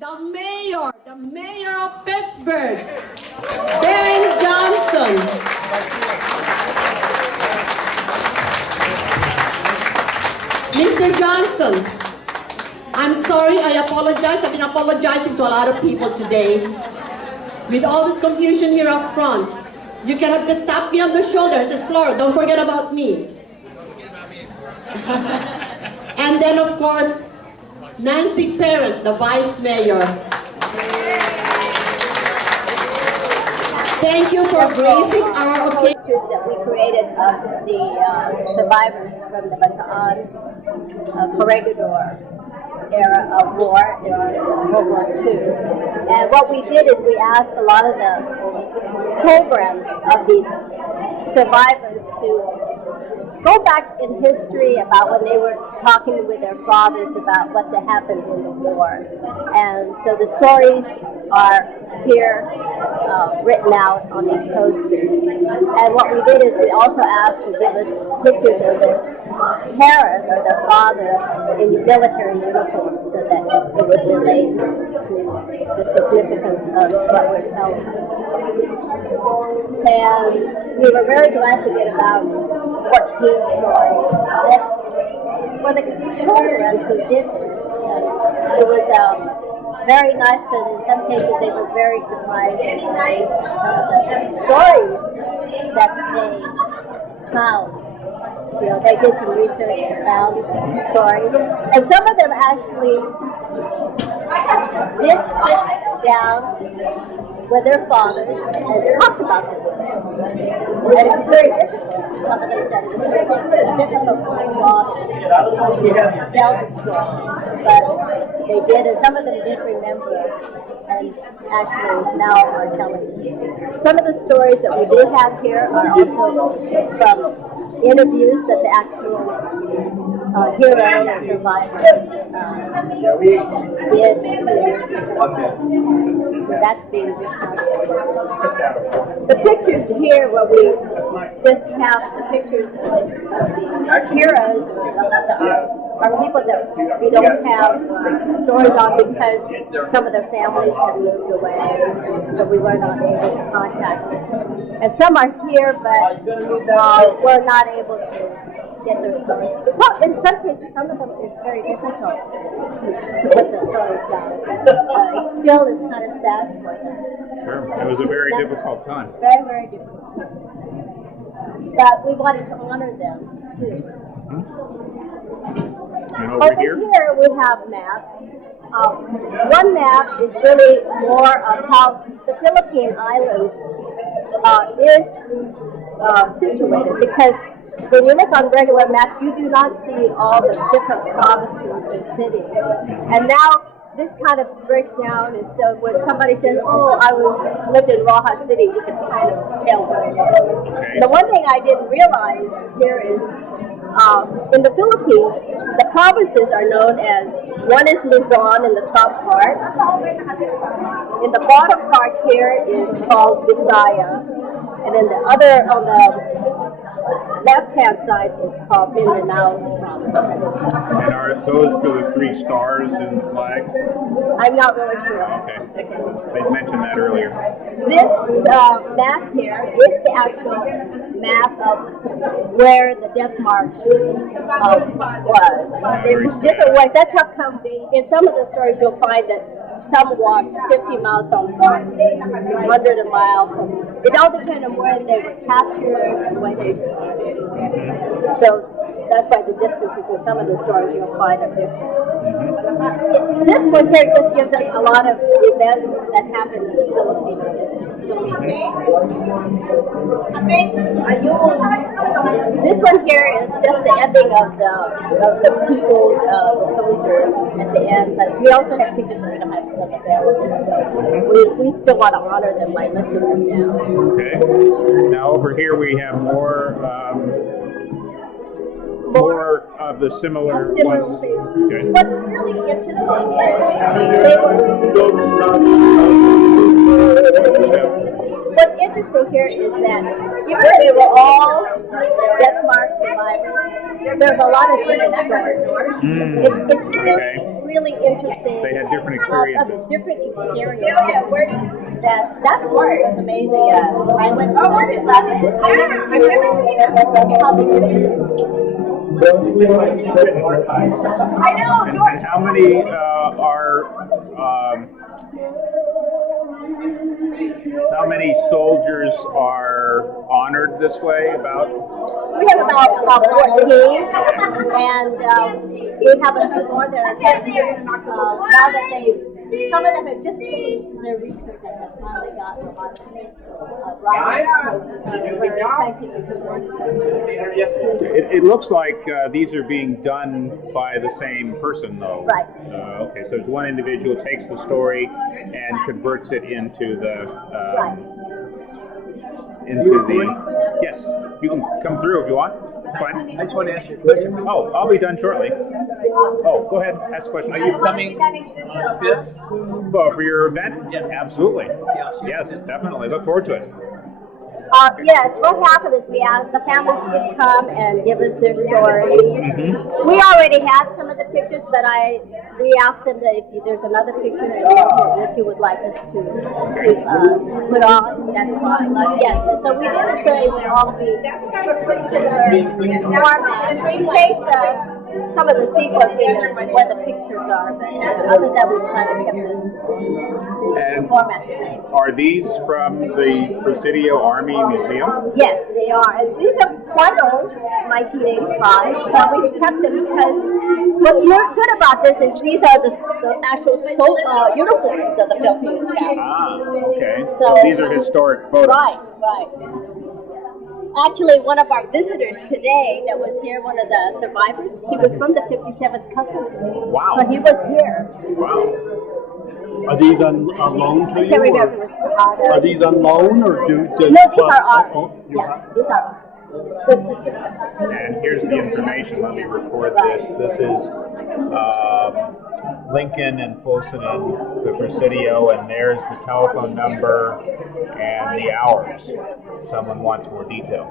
the mayor of Pittsburg, Ben Johnson. Mr. Johnson, I'm sorry, I apologize. I've been apologizing to a lot of people today. With all this confusion here up front, you can have just tap me on the shoulder and says, Flora, don't forget about me. And then, of course, Nancy Parent, the Vice Mayor. Thank you for gracing our occasion. Posters that we created of the survivors from the Bataan Corregidor era of war in World War II. And what we did is we asked a lot of the children of these survivors to go back in history about when they were talking with their fathers about what had happened in the war. And so the stories are here written out on these posters. And what we did is we also asked to give us pictures of their parent or their father in military uniform so that it would relate to the significance of what we're telling. And we were very glad to get about 14 stories. For the children who did this, it was very nice because in some cases they were very surprised and amazed at some of the stories that they found. You know, they did some research and found stories. And some of them actually did sit down with their fathers and talk about them. And it was very difficult. Some of them said it was very difficult for my father to tell the story. But they did, and some of them did remember and actually now are telling us. Some of the stories that we do have here are also from interviews that the actual hero and survivor did 2 years ago. So that's being recorded. The pictures here, where we just have the pictures of the heroes are people that we don't have stories on because some of their families have moved away, so we were not able to contact them. And some are here, but we're not able to get their stories. In some cases, some of them is very difficult to put the stories down. It still is kind of sad for them. Sure, it was a very difficult time. Very, very difficult time. But we wanted to honor them too. And over here we have maps. One map is really more of how the Philippine Islands is situated, because when you look on regular maps, you do not see all the different provinces and cities. And now this kind of breaks down, and so when somebody says, "Oh, I lived in Rojas City," you can kind of tell where it is. Okay. The one thing I didn't realize here is in the Philippines, the provinces are known as, one is Luzon in the top part. In the bottom part here is called Visaya. And then the other on the left-hand side is called Mindanao province. And are those the 3 stars in the flag? I'm not really sure. Okay. They mentioned that earlier. This map here is the actual map of where the death march was. There's different ways. That's how come in some of the stories you'll find that some walked 50 miles, some walked 100 miles. It all depends on where they were captured and where they started. So that's why the distances in some of the stories you'll find are different. This one here just gives us a lot of events that happened in the Philippines. This one here is just the ending of the people, the soldiers at the end. But we also have pictures of them at the villages. So we still want to honor them by listing them down. Okay. Now over here we have more of the similar ones. Okay. What's really interesting is what's interesting here is that even though they were all death march survivors, there's a lot of different stories. It's really, really interesting. They had different experiences. Different experiences. That's why it's amazing. I went to And how many how many soldiers are honored this way? We have about 14, and we have a few more there. Now that some of them have just finished their research and have finally gotten a lot of writers, so we're expecting It looks like these are being done by the same person, though. Right. Okay, so it's one individual takes the story and converts it into the. Yes, you can come through if you want. It's fine. I just want to ask you a question. Oh, I'll be done shortly. Oh, go ahead. Ask a question. Are you coming on the 5th? For your event? Yeah. Absolutely. Yes, definitely. Look forward to it. Yes, what happened is we asked the families to come and give us their stories. Mm-hmm. We already had some of the pictures, but we asked them that if there's another picture that you would like us to put on, that's fine. Yes, and so we did a study with all the format. We changed some of the sequencing and where the pictures are, but other than that, we kind of kept the format the same. Are these from the Presidio Army Museum? Yes, they are. And these are quite old, 1985, but we kept them because what's good about this is these are the actual uniforms of the Philippine Scouts. Ah, okay. So these are historic photos. Right. Actually, one of our visitors today that was here, one of the survivors, he was from the 57th Company. Wow. But he was here. Wow. Are these on loan to I you? can't remember if it was Tejada. Are these on loan or do? No, these are ours. Yeah, these are ours. And here's the information. Let me record this. This is Lincoln and Folsom and the Presidio, and there's the telephone number and the hours. Someone wants more detail.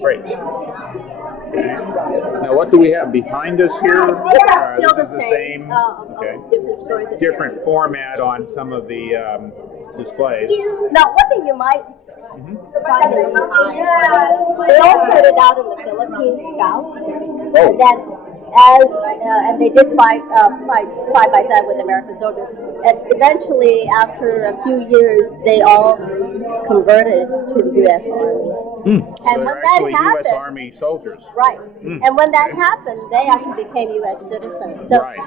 Great. Now, what do we have behind us here? Still This is the same. Okay. Different stories. Different format on some of the displays. Now, one thing you might find in the they all started out in the Philippine Scouts. Oh. That and they did fight side by side with American soldiers. And eventually, after a few years, they all converted to the U.S. Army. And And so when they're that actually U.S. happened, Army soldiers. right. And when that happened, they actually became U.S. citizens. So Right.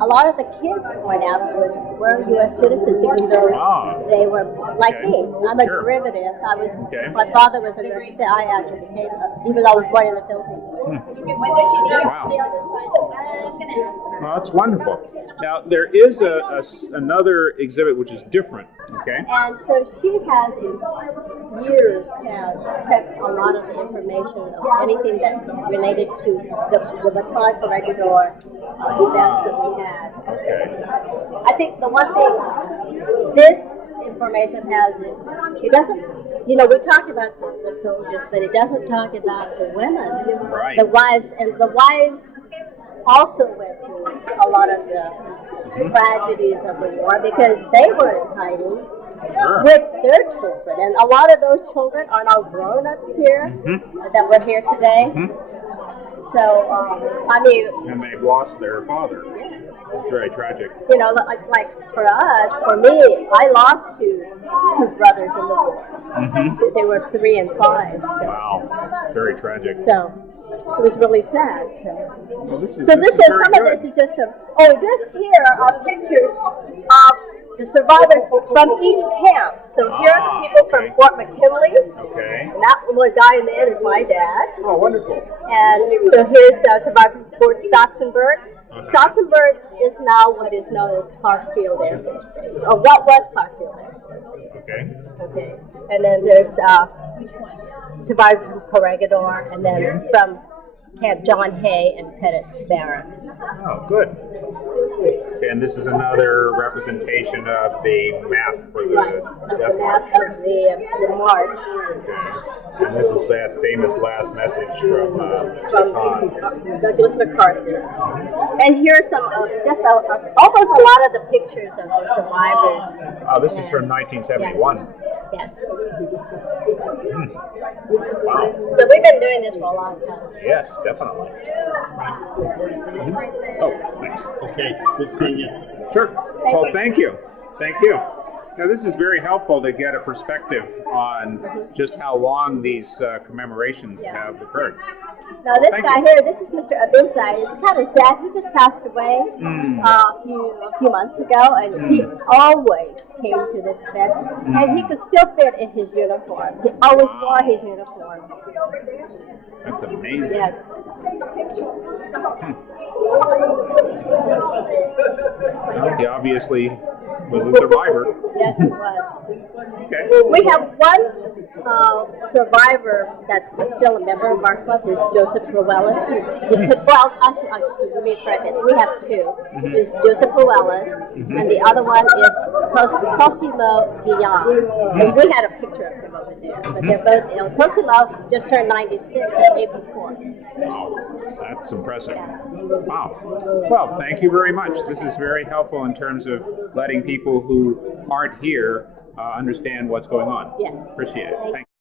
a lot of the kids went out were U.S. citizens, even though they were like me. I'm a Sure. derivative. Okay. My father was a derivative. I actually became, even though I was born in the Philippines. Wow. Well, that's wonderful. Now, there is another exhibit which is different, okay? And so she has, in years, has kept a lot of the information of anything that related to the Bataan Corregidor events that we had. Okay. I think the one thing this information has is, it doesn't, we talked about the soldiers, but it doesn't talk about the women, Right. the wives, and the wives also went through a lot of the tragedies of the war because they were in hiding with their children. And a lot of those children are now grown-ups here that were here today. So, And they've lost their father. It's very tragic. like for us, for me, I lost two brothers in the war. They were 3 and 5. So. Wow. Very tragic. So it was really sad. Well, this is Some very of this good. is just some. Oh, this here are pictures of the survivors from each camp. So here are the people from Fort McKinley. Okay. And that little guy in the end is my dad. Oh, wonderful. And so here's survivors from Fort Stotzenburg. Stotzenburg is now what is known as Clarkfield Air Force Base, or what was Clarkfield Air Force Base. Okay. Okay. And then there's survivors from Corregidor, and then from Camp John Hay and Pettit Barracks. Oh, good. Okay, and this is another representation of the map for the Right, of the death map march. of the march And this is that famous last message from from Bataan. Douglas MacArthur. And here's some just almost a lot of the pictures of the survivors. Oh, this is from 1971. Yes. Wow. So we've been doing this for a long time. Yes, definitely. Oh, thanks. Okay, good seeing you. Sure. Well, thank you. Thank you. Now, this is very helpful to get a perspective on just how long these commemorations have occurred. Now this Thank guy you. here, this is Mr. Abinsai. It's kind of sad. He just passed away a few months ago, and he always came to this event, and he could still fit in his uniform. He always wore his uniform. That's amazing. Yes. Well, he obviously was a survivor. Yes, he was. Okay. We have one survivor that's still a member of our club. Is Joseph Ruelas. Let me correct it. We have two. Is Joseph Ruelas, and the other one is Sosimo Guillaume. And we had a picture of him over there. But they're both. Sosimo just turned 96 on April 4th. Wow, that's impressive. Wow. Well, thank you very much. This is very helpful in terms of letting people who aren't here understand what's going on. Yes. Appreciate it. Thank you.